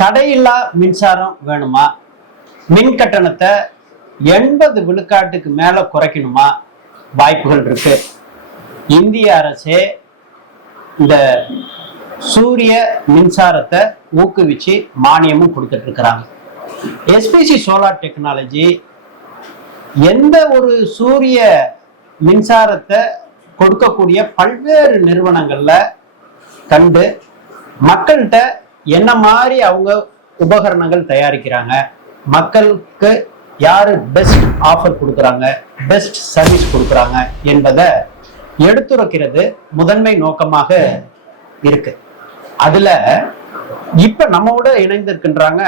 தடையில்லா மின்சாரம் வேணுமா? மின் கட்டணத்தை எண்பது விழுக்காட்டுக்கு மேல குறைக்கணுமா? வாய்ப்புகள் இருக்கு. இந்திய அரசே இந்த சூரிய மின்சாரத்தை ஊக்குவிச்சு மானியமும் கொடுத்துட்டு இருக்கிறாங்க. எஸ்பிசி சோலார் டெக்னாலஜி எந்த ஒரு சூரிய மின்சாரத்தை கொடுக்கக்கூடிய பல்வேறு நிறுவனங்கள்ல கண்டு மக்கள்கிட்ட என்ன மாதிரி அவங்க உபகரணங்கள் தயாரிக்கிறாங்க? மக்களுக்கு யாரு பெஸ்ட் ஆஃபர் கொடுக்குறாங்க? பெஸ்ட் சர்வீஸ் கொடுக்குறாங்க என்பதை எடுத்துரைக்கிறது முதன்மை நோக்கமாக இருக்கு. அதுல இப்ப நம்மோட இணைந்திருக்கின்றாங்க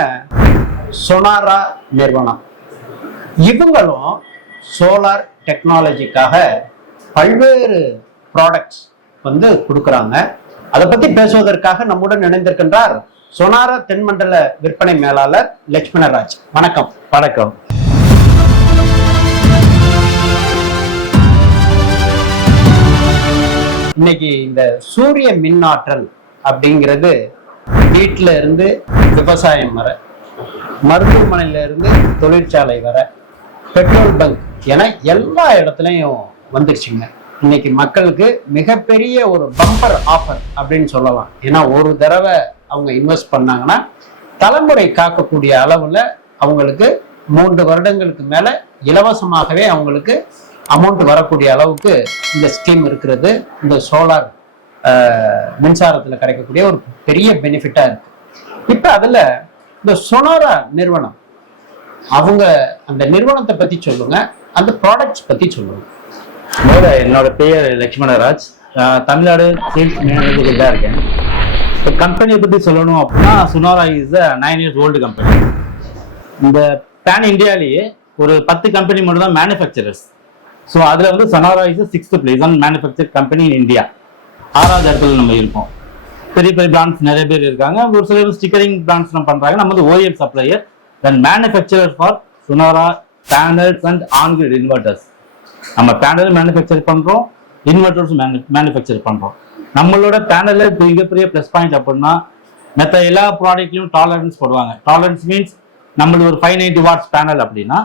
சொனாரா நிறுவனம். இவங்களும் சோலார் டெக்னாலஜிக்காக பல்வேறு ப்ராடக்ட்ஸ் வந்து கொடுக்குறாங்க. அதை பத்தி பேசுவதற்காக நம்முடன் இணைந்திருக்கின்றார் சொனாரா தென்மண்டல விற்பனை மேலாளர் லட்சுமணராஜ். வணக்கம். வணக்கம். இன்னைக்கு இந்த சூரிய மின் ஆற்றல் அப்படிங்கிறது வீட்டில இருந்து விவசாயம் வர மருத்துவமனையில இருந்து தொழிற்சாலை வர பெட்ரோல் பங்க் என எல்லா இடத்துலையும் வந்துருச்சுங்க. இன்னைக்கு மக்களுக்கு மிகப்பெரிய ஒரு பம்பர் ஆஃபர் அப்படின்னு சொல்லலாம். ஏன்னா ஒரு தடவை அவங்க இன்வெஸ்ட் பண்ணாங்கன்னா தலைமுறை காக்கக்கூடிய அளவுல அவங்களுக்கு மூன்று வருடங்களுக்கு மேல இலவசமாகவே அவங்களுக்கு அமௌண்ட் வரக்கூடிய அளவுக்கு இந்த ஸ்கீம் இருக்கிறது. இந்த சோலார் மின்சாரத்தில் கிடைக்கக்கூடிய ஒரு பெரிய பெனிஃபிட்டா இருக்கு. இப்போ அதுல இந்த சொனோரா நிறுவனம் அவங்க அந்த நிறுவனத்தை பத்தி சொல்லுங்க அந்த ப்ராடக்ட்ஸ் பத்தி சொல்லுங்க. என்னோட பெயர் லட்சுமணராஜ். தமிழ்நாடு சேல்ஸ் மேனேஜர் தான் இருக்கேன். இப்போ கம்பெனியை பற்றி சொல்லணும் அப்படின்னா சுனாரா is a nine years old company இந்த பேன் இந்தியாலேயே ஒரு பத்து கம்பெனி மட்டும் தான் மேனுஃபேக்சரர்ஸ் ஸோ அதில் வந்து Sunara is sixth place on manufacture company in India ஆறாவது இடத்துல நம்ம இருக்கோம். பெரிய பெரிய பிராண்ட்ஸ் நிறைய பேர் இருக்காங்க. ஒரு சில ஸ்டிக்கரிங் பிராண்ட்ஸ் நம்ம பண்ணுறாங்க நம்ம வந்து OEM supplier then manufacturer for சுனாரா panels and on grid inverters நம்ம பேனல் மேனுஃபேக்சர் பண்றோம் இன்வெர்டர்ஸ் மேனுஃபேக்சர் பண்றோம். நம்மளோட பேனல்ல மிகப்பெரிய ப்ளஸ் பாயிண்ட் அப்படின்னா மற்ற எல்லா ப்ராடக்ட்லையும் டாலரன்ஸ் போடுவாங்க. டாலரன்ஸ் மீன்ஸ் நம்மளுக்கு ஒரு ஃபைவ் நைன்டி வாட்ஸ் பேனல் அப்படின்னா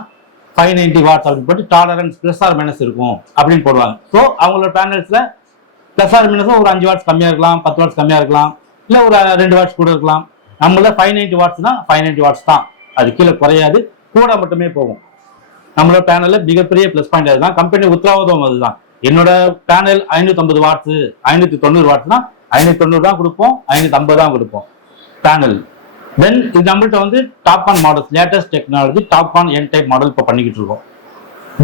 ஃபைவ் நைன்டி வாட்ஸ் அப்படின்னு போட்டு டாலரன்ஸ் ப்ளஸ் ஆர் மைனஸ் இருக்கும் அப்படின்னு போடுவாங்க. ஸோ அவங்களோட பேனல்ஸ்ல ப்ளஸ் ஆர் மைனஸ் ஒரு அஞ்சு வாட்ஸ் கம்மியா இருக்கலாம் பத்து வாட்ஸ் கம்மியா இருக்கலாம் இல்ல ஒரு ரெண்டு வாட்ஸ் கூட இருக்கலாம். நம்மள ஃபைவ் நைன்டி வாட்ஸ்னா ஃபைவ் நைன்டி வாட்ஸ் தான். அது கீழே குறையாது கூட மட்டுமே போகும். நம்மளோட பேனல்ல மிகப்பெரிய ப்ளஸ் பாயிண்ட் அதுதான். கம்பெனி உத்தரவாதம் அதுதான். என்னோட பேனல் ஐநூத்தி ஐம்பது வாட்ஸ் ஐநூத்தி தொண்ணூறு வாட்ஸ்னா ஐநூத்தி தொண்ணூறு தான் கொடுப்போம் ஐநூத்தி ஐம்பது தான் கொடுப்போம். பேனல் தென் இது நம்மள்ட்ட வந்து TOPCon models latest technology TOPCon N type model இப்போ பண்ணிக்கிட்டு இருக்கோம்.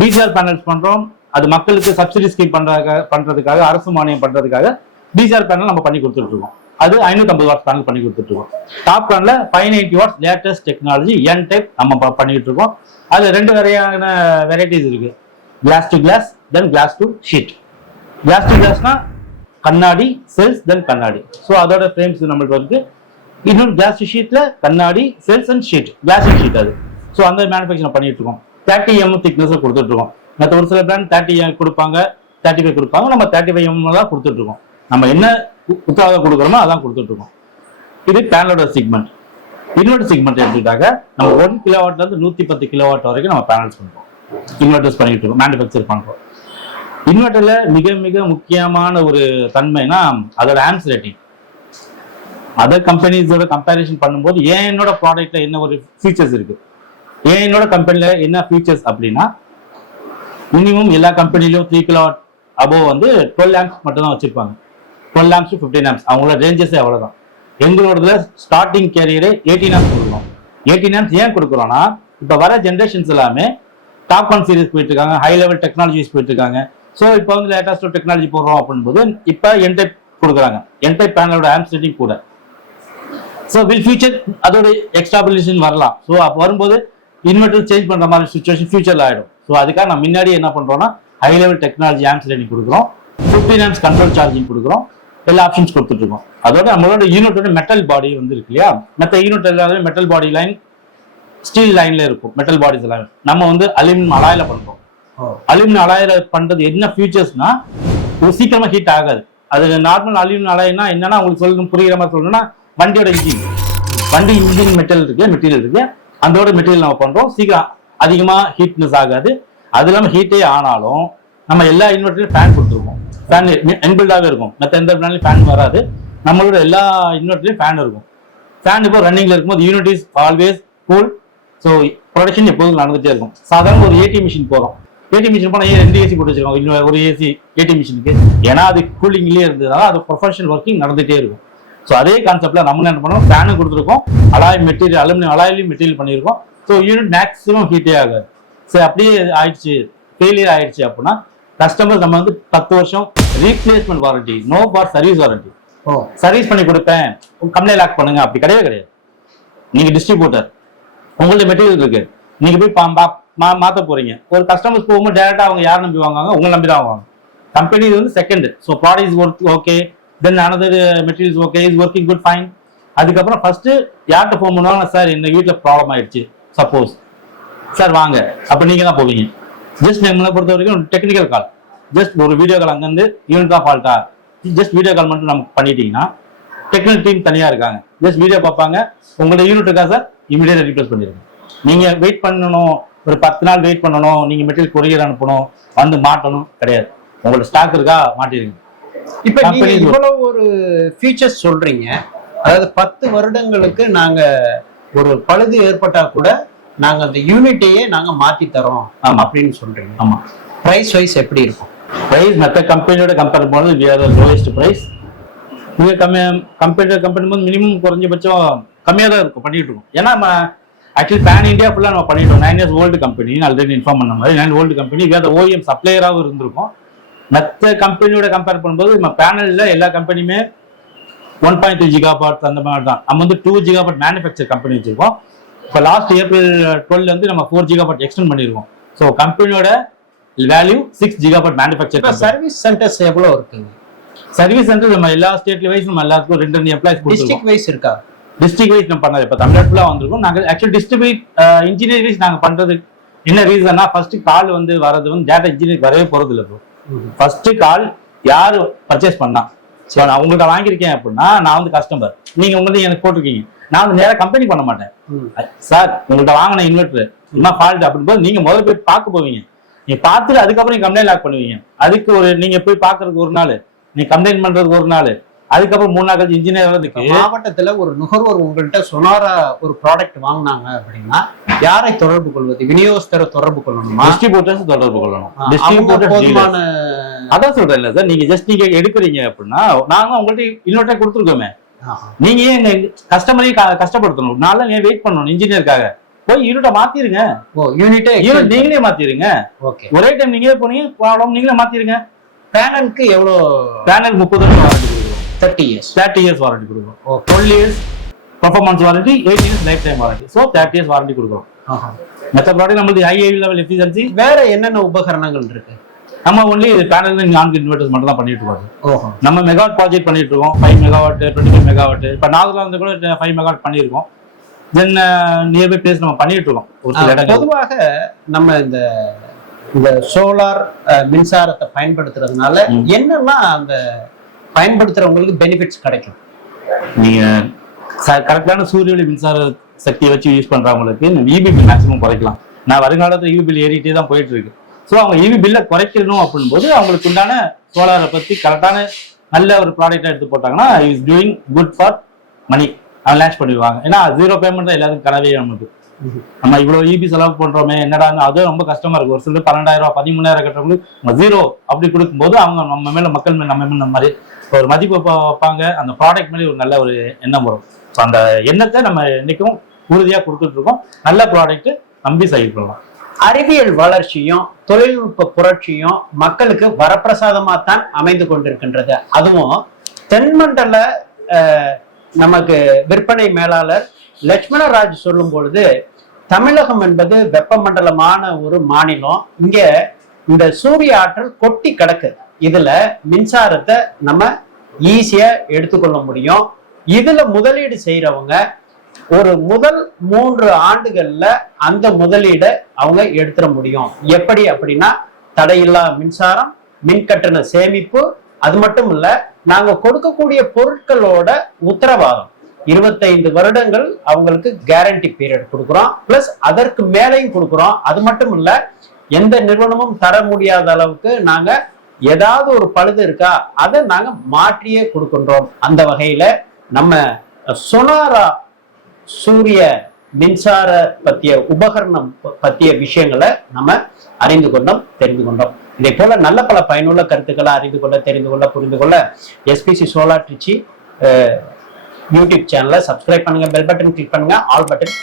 பிசிஆர் பேனல்ஸ் பண்றோம். அது மக்களுக்கு சப்சிடி ஸ்கீம் பண்றதுக்காக பண்றதுக்காக அரசு மானியம் பண்றதுக்காக பிசிஆர் பேனல் நம்ம பண்ணி கொடுத்துட்டு இருக்கோம். அது ஐநூத்தி ஐம்பது வாட்ஸ் பேனல் பண்ணி கொடுத்துட்டு இருக்கோம் top பேனல்ல five ninety watts latest technology N type நம்ம ப- பண்ணிட்டு இருக்கோம் அது ரெண்டு வரையான வெரைட்டிஸ் இருக்கு. Glass to glass then glass to sheet glass to கிளாஸ்னா கண்ணாடி செல்ஸ் தென் கண்ணாடி. ஸோ அதோட ஃப்ரேம்ஸ் நம்மளுக்கு இருக்கு. இன்னொரு கிளாஸ் ஷீட்ல கண்ணாடி cells and sheet glass sheet அது. ஸோ அந்த மேனுஃபேக்சர் பண்ணிட்டு இருக்கோம் தேர்ட்டி எம் திக்னஸ் கொடுத்துட்டு இருக்கோம் மற்ற ஒரு சில பிராண்ட் தேர்ட்டி கொடுப்பாங்க தேர்ட்டி ஃபைவ் கொடுப்பாங்க. நம்ம தேர்ட்டி ஃபைவ் எம் தான் கொடுத்துட்டு இருக்கோம் நம்ம என்ன உ- உத்தரவாதம் கொடுக்குறோமோ அதான் கொடுத்துட்டு இருக்கோம் இது பேனலோட செக்மெண்ட் இன்வெர்டர் செக்மெண்ட் எடுத்துக்கிட்டாக்க நம்ம ஒன் கிலோவாட்ல இருந்து நூத்தி பத்து கிலோவாட் வரைக்கும் நம்ம பேனல்ஸ் பண்றோம். இன்வெர்டர்ஸ் பண்ணிட்டு இருக்கோம் மேனுஃபேக்சர் பண்றோம். இன்வெர்டர்ல மிக மிக முக்கியமான ஒரு தன்மைனா அதோட ஆன்ஸ் ரேட்டிங் அதர் கம்பெனிஸோட கம்பேரிசன் பண்ணும்போது ஏன் என்னோட ப்ராடக்ட்ல என்ன ஒரு ஃபீச்சர்ஸ் இருக்கு? ஏன் என்னோட கம்பெனில என்ன ஃபீச்சர்ஸ் அப்படின்னா மினிமம் எல்லா கம்பெனிலையும் த்ரீ கிலோ அபோவ் வந்து டுவெல் ஆம்ஸ் மட்டும் தான் வச்சிருப்பாங்க. டுவெல் ஆம்ஸ் ஃபிஃப்டீன் ஆம்ஸ் அவங்களோட ரேஞ்சஸே அவ்வளோதான் எங்களோட ஸ்டார்டிங் கேரியரே எயிட்டீன் ஆம்ஸ் கொடுக்குறோம். எயிட்டீன் ஆம்ஸ் ஏன் கொடுக்குறோம்னா இப்போ வர ஜென்ரேஷன்ஸ் எல்லாமே டாப் ஒன் சீரிஸ் போயிட்டு இருக்காங்க ஹை லெவல் டெக்னாலஜிஸ் போயிட்டு இருக்காங்க ஸோ இப்போ வந்து லேட்டஸ்ட் டெக்னாலஜி போடுறோம் அப்படின்போது இப்போ என் டைப் கொடுக்குறாங்க. என் டைப் பேனலோட ஆம்ஸ் ரேட்டிங் கூட. ஸோ வில் ஃபியூச்சர் அதோட எக்ஸ்டாபிலேஷன் வரலாம். ஸோ அப்போ வரும்போது இன்வெர்டர் சேஞ்ச் பண்ணுற மாதிரி சுச்சுவேஷன் ஃபியூச்சரில் ஆகிடும் ஸோ அதுக்காக நம்ம முன்னாடி என்ன பண்ணுறோம்னா high level technology amps rating கொடுக்குறோம். ஃபிஃப்டீன் ஆம்ஸ் கண்ட்ரோல் சார்ஜிங் கொடுக்குறோம். எல்லா ஆப்ஷன்ஸ் கொடுத்துட்டு இருக்கோம் அதோட நம்மளோட யூனிட்டோட மெட்டல் பாடி வந்து இருக்கு இல்லையா? மற்ற யூனிட் எல்லாமே மெட்டல் பாடி லைன் ஸ்டீல் லைன்ல இருக்கும். மெட்டல் பாடிஸ் எல்லாமே. நம்ம வந்து அலுமினியம் அலாயில பண்றோம். அலுமினியம் அலாயில பண்றது என்ன ஃபியூச்சர்ஸ்னா சீக்கிரமா ஹீட் ஆகாது. அது நார்மல் அலுமினியம் அலாய்னா என்னன்னா உங்களுக்கு சொல்லணும் புரியுற மாதிரி சொல்லணும்னா வண்டியோட இன்ஜின் வண்டி இன்ஜின் மெட்டீரியல் இருக்கு மெட்டீரியல் இருக்கு. அதோட மெட்டீரியல் நம்ம பண்றோம். சீக்கிரம் அதிகமா ஹீட்னஸ் ஆகாது. அது இல்லாம ஹீட்டே ஆனாலும் நம்ம எல்லா இன்வெர்டர்லையும் ஃபேன் கொடுத்துருக்கோம். ஃபேன் என்பில்டாகவே இருக்கும். மற்ற எந்த பிளான்லையும் ஃபேன் வராது. நம்மளோட எல்லா இன்வெர்ட்லையும் ஃபேன் இருக்கும். ஃபேன் இப்போ ரன்னிங்ல இருக்கும்போது unit is always cool so production எப்போதும் நடந்துகிட்டே இருக்கும். சாதாரண ஒரு ஏடி மிஷின் போகிறோம் ஏடி மிஷின் போனால் ஏன் ரெண்டு ஏசி போட்டு வச்சிருக்கோம் இன்னும் ஒரு ஏசி ஏடி மிஷினுக்கு ஏன்னா அது கூலிங்லேயே இருந்ததுனால அது ப்ரொஃபஷனல் ஒர்க்கிங் நடந்துகிட்டே இருக்கும். ஸோ அதே கான்செப்டில் நம்ம என்ன பண்ணுவோம் ஃபேனும் கொடுத்துருக்கோம். அலாய் மெட்டீரியல் அலுமினியம் அலாயிலையும் மெட்டீரியல் பண்ணியிருக்கோம். ஸோ யூனிட் மேக்ஸிமம் ஹீட்டே ஆகாது. சரி அப்படியே ஆயிடுச்சு. ஃபெயிலியர் ஆயிடுச்சு அப்படின்னா கஸ்டமர் நம்ம வந்து பத்து வருஷம் replacement warranty no for service warranty O. Service பண்ணி கொடுப்பேன். கம்பெனி லாக் பண்ணுங்க. அப்படி கிடையவே கிடையாது. நீங்க டிஸ்ட்ரிபியூட்டர் உங்கள்ட்ட மெட்டீரியல் இருக்கு. நீங்க போய் மா- மாத்த போறீங்க. ஒரு கஸ்டமர்ஸ் போகும்போது டேரக்டா அவங்க யார் நம்பி வாங்குவாங்க? உங்களை நம்பி தான் வாங்குவாங்க. கம்பெனி வந்து second so product is work okay then another materials okay is working good fine அதுக்கப்புறம் ஃபர்ஸ்ட் யார்கிட்ட ஃபோன் பண்ணுவாங்க சார் இந்த வீட்டில் ப்ராப்ளம் ஆயிடுச்சு. சப்போஸ் சார் வாங்க. அப்ப நீங்க தான் போவீங்க. ஜஸ்ட் நம்மளை பொறுத்த வரைக்கும் டெக்னிக்கல் கால் ஜஸ்ட் ஒரு வீடியோ கால் அங்கேருந்து யூனிட் தான் ஃபால்ட்டா ஜஸ்ட் வீடியோ கால் மட்டும் நம்ம பண்ணிட்டீங்கன்னா டெக்னிக்கல் டீம் தனியா இருக்காங்க. ஜஸ்ட் வீடியோ பார்ப்பாங்க. உங்களோட யூனிட் இருக்கா சார் இமீடியட்டா ரீப்ளேஸ் பண்ணிடுங்க. நீங்க வெயிட் பண்ணணும். ஒரு பத்து நாள் வெயிட் பண்ணணும். நீங்க மெட்டீரியல் கொரியர் அனுப்பணும். வந்து மாட்டணும். கிடையாது. உங்களோட ஸ்டாக் இருக்கா? மாட்டிடுங்க. இப்ப நீங்க Company is இவ்வளவு ஒரு ஃபீச்சர்ஸ் சொல்றீங்க. அதாவது பத்து வருடங்களுக்கு நாங்க ஒரு பழுது ஏற்பட்டா கூட நாங்க அந்த யூனிட்டையே நாங்க மாத்தி தரோம். அப்படின்னு சொல்றீங்க. ஆமா. பிரைஸ் வைஸ் எப்படி இருக்கும்? பிரைஸ் மற்ற கம்பெனியோட கம்பேர் பண்ணும்போது வி ஆர் லோயஸ்ட் பிரைஸ் நீங்க கம்மி கம்பெனி கம்பெனி போது மினிமம் குறைஞ்சபட்சம் கம்மியாக தான் இருக்கும் பண்ணிட்டு இருக்கோம். ஏன்னா நம்ம ஆக்சுவலி பேன் இந்தியா ஃபுல்லாக நம்ம பண்ணிட்டோம் nine years old company already inform பண்ண மாதிரி. Nine old company we are OEM சப்ளையராகவும் இருந்திருக்கும். மற்ற கம்பெனியோட கம்பேர் பண்ணும்போது நம்ம பேனலில் எல்லா கம்பெனியுமே ஒன் பாயிண்ட் த்ரீ ஜிகாபாட் அந்த மாதிரி தான். நம்ம வந்து டூ ஜிகாபாட் மேனுஃபேக்சர் கம்பெனி வச்சிருக்கோம். இப்போ லாஸ்ட் ஏப்ரல் டுவெல் வந்து நம்ம ஃபோர் ஜிகாபாட் எக்ஸ்டெண்ட் பண்ணியிருக்கோம் ஸோ கம்பெனியோட value six gigawatt manufacture service centres எவ்வளவு இருக்குங்க சர்வீஸ் சென்டர் நம்ம எல்லா ஸ்டேட்ல வைஸ் நம்ம எல்லாருக்கும் ரெண்டு ரெண்டு எம்ப்ளாய்ஸ் டிஸ்ட்ரிக்ட் வைஸ் இருக்கா? டிஸ்ட்ரிக்ட் வைஸ் நம்ம பண்ணது இப்போ தமிழ்நாடு ஃபுல்லாக வந்திருக்கோம் நாங்கள் ஆக்சுவலி டிஸ்ட்ரிபியூட் இன்ஜினியர் வைஸ் நாங்கள் பண்றது என்ன ரீசன்னா ஃபர்ஸ்ட் கால் வந்து வரது வந்து டேட்டா இன்ஜினியர் வரவே போறது இல்லை ப்ரோ ஃபர்ஸ்ட் கால் யார் பர்ச்சேஸ் பண்ணா? ஸோ நான் உங்கள்கிட்ட வாங்கியிருக்கேன் அப்படின்னா நான் வந்து கஸ்டமர் நீங்க உங்கள்ட்ட எனக்கு போட்டிருக்கீங்க. நான் நேராக கம்பெனி பண்ண மாட்டேன். சார் உங்கள்கிட்ட வாங்கின இன்வெர்டர் என்ன ஃபால்ட் அப்படின்னு போது நீங்க முதல்ல போய் பார்க்க போவீங்க. நீங்க பார்த்துட்டு அதுக்கப்புறம் நீங்க கம்ப்ளைண்ட் லாக் பண்ணுவீங்க. அதுக்கு ஒரு நீங்க போய் பார்க்கறதுக்கு ஒரு நாள் நீங்க கம்ப்ளைண்ட் பண்றதுக்கு ஒரு நாள் அதுக்கப்புறம் மூணு நாள் கழிச்சு இன்ஜினியர் வரதுக்கு மாவட்டத்துல ஒரு நுகர்வோர் உங்கள்கிட்ட சொனாரா ஒரு ப்ராடக்ட் வாங்குனாங்க அப்படின்னா யாரை தொடர்பு கொள்வது? விநியோகஸ்தரை தொடர்பு கொள்ளணுமா? டிஸ்ட்ரிபியூட்டர்ஸ் தொடர்பு கொள்ளணும். போதுமான அதான் சொல்றேன் இல்ல சார் நீங்க ஜஸ்ட் நீங்க எடுக்கிறீங்க அப்படின்னா நாங்க உங்கள்ட்ட இன்னொருட்ட கொடுத்துருக்கோமே. நீங்க ஏன் எங்க கஸ்டமரையும் கஷ்டப்படுத்தணும்? நாளா நீங்க வெயிட் பண்ணணும் இன்ஜினியருக்காக போய் யூனிட்ட மாத்திருங்க. ஓ யூனிட்டே யூனிட் நீங்களே மாத்திருங்க. ஓகே. ஒரே டைம் நீங்களே போனீங்க ப்ராப்ளம் நீங்களே மாத்திருங்க. பேனலுக்கு எவ்வளோ? பேனல் முப்பது வருஷம் வாரண்டி கொடுக்குறோம். Thirty years thirty years warranty கொடுக்குறோம். Okay twelve years performance warranty eight years life time warranty so thirty years warranty கொடுக்குறோம் மற்ற ப்ராடக்ட் நம்மளுக்கு ஹை லெவல் எஃபிஷியன்சி வேற என்னென்ன உபகரணங்கள் இருக்கு? நம்ம ஒன்லி பேனல் நான்கு இன்வெர்டர்ஸ் மட்டும் தான் பண்ணிட்டு இருக்கோம். நம்ம மெகாவாட் ப்ராஜெக்ட் பண்ணிட்டு இருக்கோம். Five megawatt twenty five megawatt இப்போ நாகூர்ல வந்து கூட ஃபைவ் மெகாவாட் பண்ணியிருக்கோம். தென் நியர்பை பிளேஸ் நம்ம பண்ணிட்டு இருக்கோம். ஒரு சில பொதுவாக நம்ம இந்த இந்த சோலார் மின்சாரத்தை பயன்படுத்துறதுனால. என்னெல்லாம் அந்த பயன்படுத்துறவங்களுக்கு பெனிஃபிட்ஸ் கிடைக்கும்? நீங்க கரெக்டான சூரிய ஒளி மின்சார சக்தியை வச்சு யூஸ் பண்றவங்களுக்கு இந்த இபி பில் மேக்ஸிமம் குறைக்கலாம். நான் வருங்காலத்துல இபி பில் ஏறிட்டே தான் போயிட்டு இருக்கு. ஸோ அவங்க இபி பில்லை குறைக்கணும் அப்படின்போது அவங்களுக்கு உண்டான சோலாரை பற்றி கரெக்டான நல்ல ஒரு ப்ராடக்டாக எடுத்து போட்டாங்கன்னா is doing good for money அவன் லான்ச் பண்ணிடுவாங்க. ஏன்னா ஜீரோ பேமெண்ட் தான் எல்லாத்துக்கும் கனவே நமக்கு நம்ம இவ்வளவு இபி செலவு பண்றோமே என்னடா அதுவும் ரொம்ப கஷ்டமா இருக்கு. ஒரு சிலர் பன்னெண்டாயிரம் ரூபாய் பதிமூணாயிரம் கட்டுறவங்களுக்கு ஜீரோ அப்படி கொடுக்கும்போது அவங்க நம்ம மேல மக்கள் மேல நம்ம மேல நம்ம மாதிரி ஒரு மதிப்பு வைப்பாங்க. அந்த ப்ராடக்ட் மேலே ஒரு நல்ல ஒரு எண்ணம் வரும். ஸோ அந்த எண்ணத்தை நம்ம என்றைக்கும் உறுதியா கொடுத்துட்டு இருக்கோம். நல்ல ப்ராடக்ட் நம்பி செயல்படலாம் அறிவியல் வளர்ச்சியும் தொழில்நுட்ப புரட்சியும் மக்களுக்கு வரப்பிரசாதமாக தான் அமைந்து கொண்டிருக்கின்றது. அதுவும் தென்மண்டல நமக்கு விற்பனை மேலாளர் லட்சுமணராஜ் சொல்லும் பொழுது தமிழகம் என்பது வெப்பமண்டலமான ஒரு மாநிலம். இங்க இந்த சூரிய ஆற்றல் கொட்டி கிடக்கு. இதுல மின்சாரத்தை நம்ம ஈஸியா எடுத்துக்கொள்ள முடியும். இதுல முதலீடு செய்யறவங்க ஒரு முதல் மூன்று ஆண்டுகள்ல அந்த முதலீடை அவங்க எடுத்துட முடியும். எப்படி அப்படின்னா தடையில்லா மின்சாரம் மின்கட்டண சேமிப்பு அது மட்டும் இல்ல நாங்க கொடுக்கக்கூடிய பொருட்களோட உத்தரவாதம். இருபத்தைந்து வருடங்கள் அவங்களுக்கு கேரண்டி பீரியட் கொடுக்குறோம். பிளஸ் அதற்கு மேலையும் கொடுக்குறோம். அது மட்டும் இல்ல எந்த நிறுவனமும் தர முடியாத அளவுக்கு நாங்க ஏதாவது ஒரு பழுது இருக்கா அதை நாங்க மாற்றியே கொடுக்கின்றோம். அந்த வகையில நம்ம சொனாரா சூரிய மின்சார பத்திய உபகரணம் ப- பத்திய விஷயங்களை நம்ம அறிந்து கொண்டோம் தெரிந்து கொண்டோம். இதே போல நல்ல பல பயனுள்ள கருத்துக்களை அறிந்து கொள்ள தெரிந்து கொள்ள புரிந்து கொள்ள எஸ்பிசி சோலார் ட்ரிச்சி யூடியூப் சேனலை சப்ஸ்கிரைப் பண்ணுங்க பெல் பட்டன் கிளிக் பண்ணுங்க ஆல் பட்டன்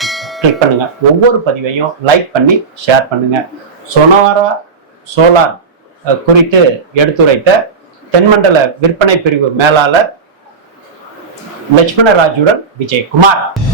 கிளிக் பண்ணுங்க. ஒவ்வொரு பதிவையும் லைக் பண்ணி ஷேர் பண்ணுங்க. சொனாரா சோலார் குறித்து எடுத்துரைத்த தென்மண்டல விற்பனை பிரிவு மேலாளர் லட்சுமணராஜுடன் விஜயகுமார்.